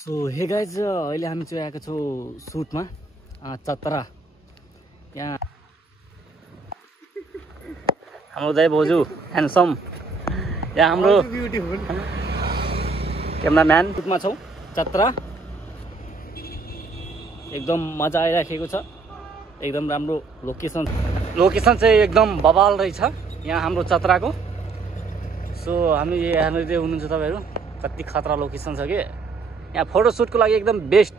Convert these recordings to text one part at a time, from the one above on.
So hey guys अहिले हामी चाहिँ आएको छौँ सुटमा चतरा। यहाँ हाम्रो दाइ बोजू ह्यान्डसम, यहाँ हाम्रो क्यामेराम्यान। सुटमा छौँ चतरा, एकदम मजा आइराखेको छ, एकदम राम्रो लोकेसन चाहिँ एकदम बवाल रहेछ यहाँ हाम्रो चतराको। सो हामी यहाँनिर हुनुहुन्छ तपाईँहरू, कति खतरा लोकेसन छ कि यहाँ फोटोसुटको लागि एकदम बेस्ट।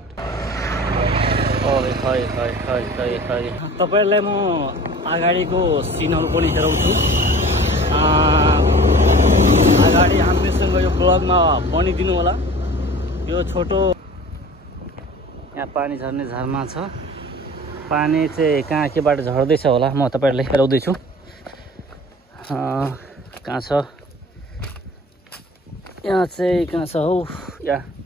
तपाईँहरूलाई म अगाडिको सिनहरू पनि हेराउँछु। अगाडि हामीसँग यो ब्लगमा बनिदिनु होला। यो छोटो यहाँ पानी झर्ने झर्ना छ, पानी चाहिँ कहाँ केबाट झर्दैछ होला म तपाईँहरूलाई हेराउँदैछु। कहाँ छ यहाँ चाहिँ, कहाँ छ हौ, यहाँ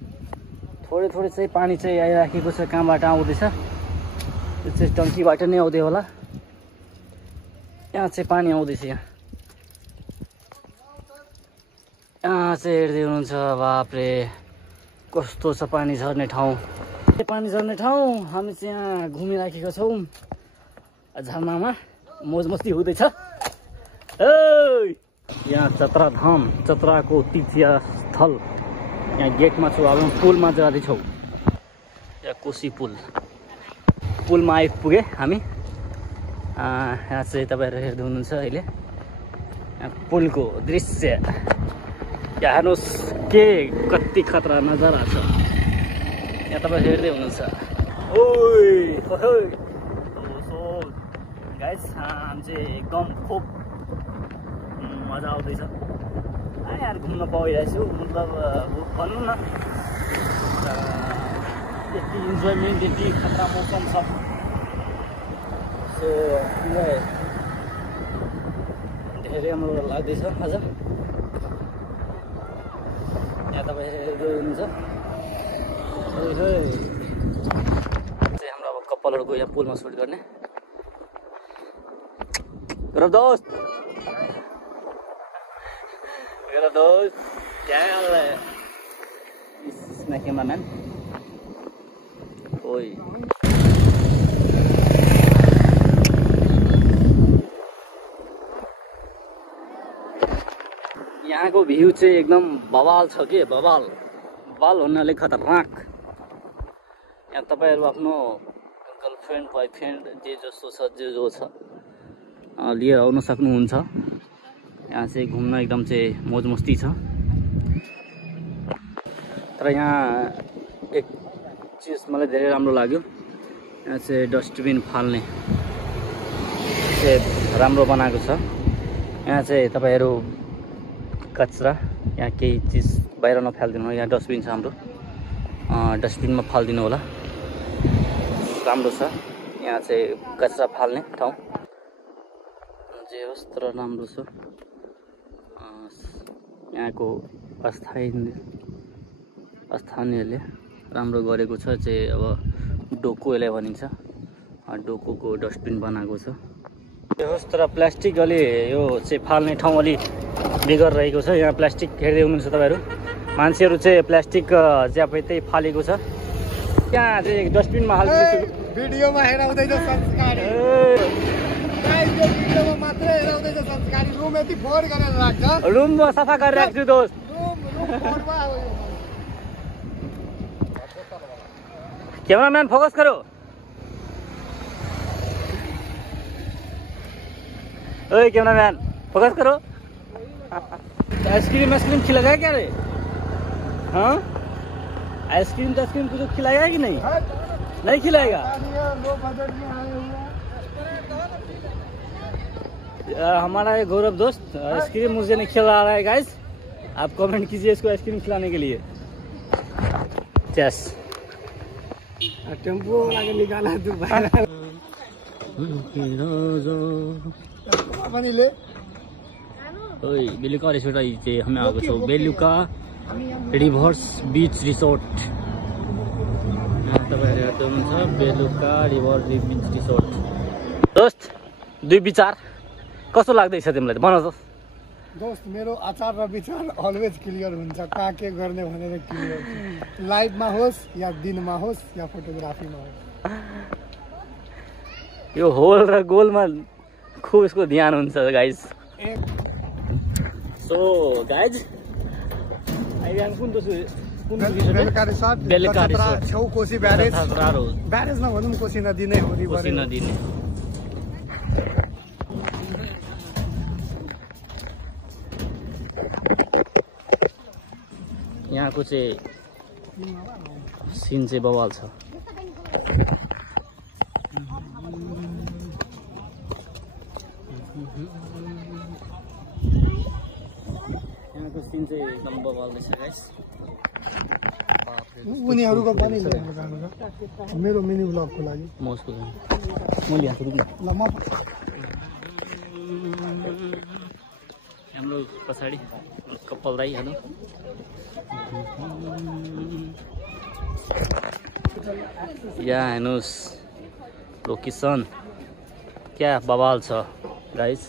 थोरै चाहिँ पानी चाहिँ आइराखेको छ। कहाँबाट आउँदैछ त्यो चाहिँ टङ्कीबाट नै आउँदै होला। यहाँ चाहिँ पानी आउँदैछ, यहाँ चाहिँ हेर्दै हुनुहुन्छ। बापरे कस्तो छ पानी झर्ने ठाउँ, पानी झर्ने ठाउँ। हामी चाहिँ यहाँ घुमिराखेका छौँ झरनामा, मोज मस्ती हुँदैछ। यहाँ चतरा धाम, चतराको तीर्थस्थल। यहाँ गेटमा छौँ, अब पुलमा जाँदैछौँ। यहाँ कोशी पुलमा आइपुगे हामी। यहाँ चाहिँ तपाईँहरू हेर्दै हुनुहुन्छ अहिले यहाँ पुलको दृश्य। यहाँ हेर्नुहोस् के कति खतरा नजारा छ, यहाँ तपाईँहरू हेर्दै हुनुहुन्छ। गाइस हामी चाहिँ एकदम खुब मजा आउँदैछ यार, घुम्न पाइरहेको छु। मतलब भनौँ न यति इन्जोयमेन्ट, यति खतरा मौसम छ। सो धेरै राम्रो लाग्दैछ आज। यहाँ तपाईँ हेर्दै हुनुहुन्छ चाहिँ हाम्रो अब कपालहरूको यहाँ पुलमा सुट गर्ने। र दोस्त क्या हाल है? इसमें कैमरामैन ओए यहाँको भ्यू चाहिँ एकदम बवाल छ के, बवाल हुनाले खतरनाक। यहाँ तपाईँहरू आफ्नो गर्लफ्रेन्ड बोयफ्रेन्ड जे जस्तो छ, जे जो छ लिएर आउन सक्नुहुन्छ। यहाँ चाहिँ घुम्न एकदम चाहिँ मोज मस्ती छ। तर यहाँ एक चिज मलाई धेरै राम्रो लाग्यो, यहाँ चाहिँ डस्टबिन फाल्ने चाहिँ राम्रो बनाएको छ। यहाँ चाहिँ तपाईँहरू कचरा यहाँ केही चिज बाहिर नफालिदिनु, यहाँ डस्टबिन छ हाम्रो, डस्टबिनमा फालिदिनु होला। राम्रो छ यहाँ चाहिँ कचरा फाल्ने ठाउँ, जे होस् तर राम्रो छ। यहाँको स्थानीयले राम्रो गरेको छ चाहिँ। अब डोको यसलाई भनिन्छ, डोकोको डस्टबिन बनाएको छ। त्यो होस् तर प्लास्टिक अलि यो चाहिँ फाल्ने ठाउँ अलि बिगरिरहेको छ। यहाँ प्लास्टिक हेर्दै हुनुहुन्छ तपाईँहरू, मान्छेहरू चाहिँ प्लास्टिक ज्यापै त्यही फालेको छ। यहाँ चाहिँ डस्टबिनमा हाल्दैछु। भिडियोमा हेराउँदैछ संस्कारी, भिडियोमा मात्रै हेराउँदैछ संस्कारी। रुम यति फोहोर गरेर राख्छ, रुम म सफा गरेर राख्छु दोस्त। कैमरामैन फोकस करो। ओए कैमरामैन फोकस करो। आइसक्रीम खिलाया क्या रे? हाँ आइसक्रीम कुछ खिलाया कि नहीं? नहीं खिलाएगा। हमारा ये गौरव दोस्त आइसक्रीम मुझे नहीं खिला रहा है गाइस, आप कमेंट कीजिए इसको आइसक्रीम खिलाने के लिए। चेस टेम्पो वाला के निकाला तू भाई ले। ओए बेलुका रिसोर्ट आई चाहिँ हामी आएको छौँ, बेलुका रिभर्स बीच रिसोर्ट। तपाईँहरू हेर्दै हुनुहुन्छ बेलुका रिभर बीच रिसोर्ट। दोस्त दुई विचार कस्तो लाग्दैछ तिमीलाई, भन त दोस्त मेरो आचार र विचार अलवेज क्लियर हुन्छ कहाँ के गर्ने भनेर क्लियर छ लाइभमा होस् या दिनमा होस् या फोटोग्राफीमा होस् यो होल र गोलमा खुब यसको ध्यान हुन्छ गाइज सो गाइज अहिले हामी कुन बेलुका रिसोर्ट छेउ कोशी ब्यारेज ब्यारेज नभनौँ कोशी नदी नै हो कोशी नदी नै यहाँको चाहिँ सिन चाहिँ बवाल छ यहाँको सिन चाहिँ एकदम बवाल रहेछ गाइस उनीहरूको पनि मेरो मिनी ब्लगको लागि म उसको मैले यहाँ ल म हाम्रो पछाडि कपाल दाइहरू यहाँ हेर्नुहोस् लोकेसन क्या बवाल छ गाइस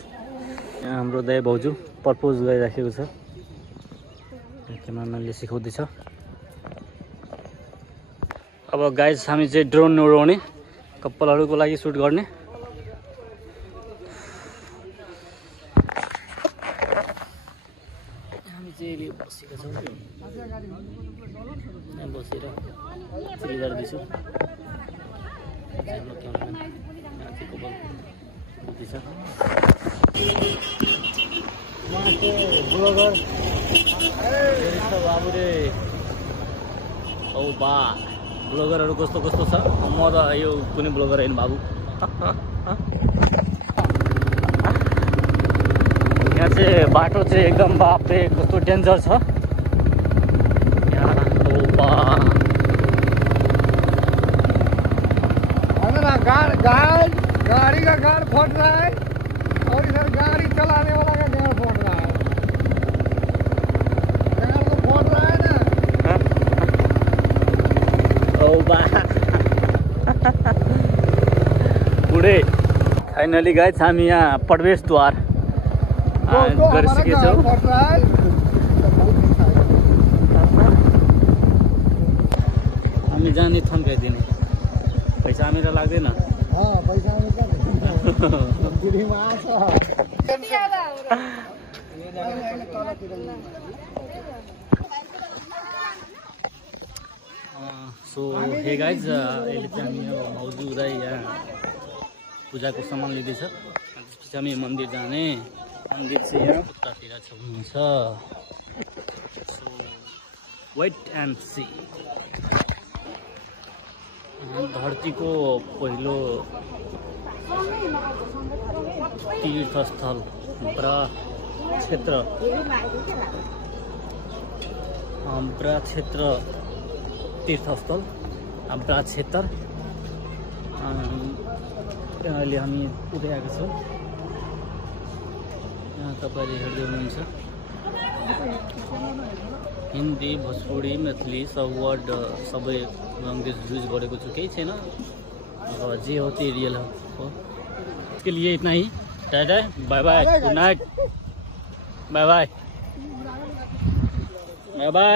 यहाँ हाम्रो दाइ भाउजू प्रपोज गरिराखेको छ क्यामेराम्यानले सिकाउँदैछ अब गाइस हामी चाहिँ ड्रोन उडाउने कपालहरूको लागि सुट गर्ने हामी चाहिँ बसेका छौँ यहाँ बसेर चिरी गर्दैछु ब्लगर बाबु रे औ बा ब्लगरहरू कस्तो कस्तो छ म त यो कुनै ब्लगर होइन बाबु यहाँ चाहिँ बाटो चाहिँ एकदम बापरे कस्तो डेन्जर छ गाड़ी का गाड़ फट रहा है और इधर गाड़ी चलाने वाला का गाड़ फट रहा है गाड़ तो फट रहा है ना पुढे फाइनली गाइस हामी यहाँ प्रवेशद्वार गरिसकेछौँ हामी जाने थन्काइदिने पैसा हामीलाई लाग्दैन सो हे गाइज अहिले चाहिँ हामी भाउजू दाइ यहाँ पूजाको सामान लिँदैछ त्यसपछि हामी मन्दिर जाने मन्दिर चाहिँ यहाँ उतातिर छ सो वेट एन्ड सी धरतीको पहिलो तीर्थस्थल ब्रा क्षेत्र तीर्थस्थल ब्रा क्षेत्र अहिले हामी उतै आएको छौँ यहाँ तपाईँले हेर्दै हुनुहुन्छ हिन्दी भोजपुरी मैथिली सब वर्ड सबै ल्याङ्ग्वेज युज गरेको छु केही छैन अब जे हो त्यही रियल हो इसके लिए इतना ही tata bye bye good night bye bye bye bye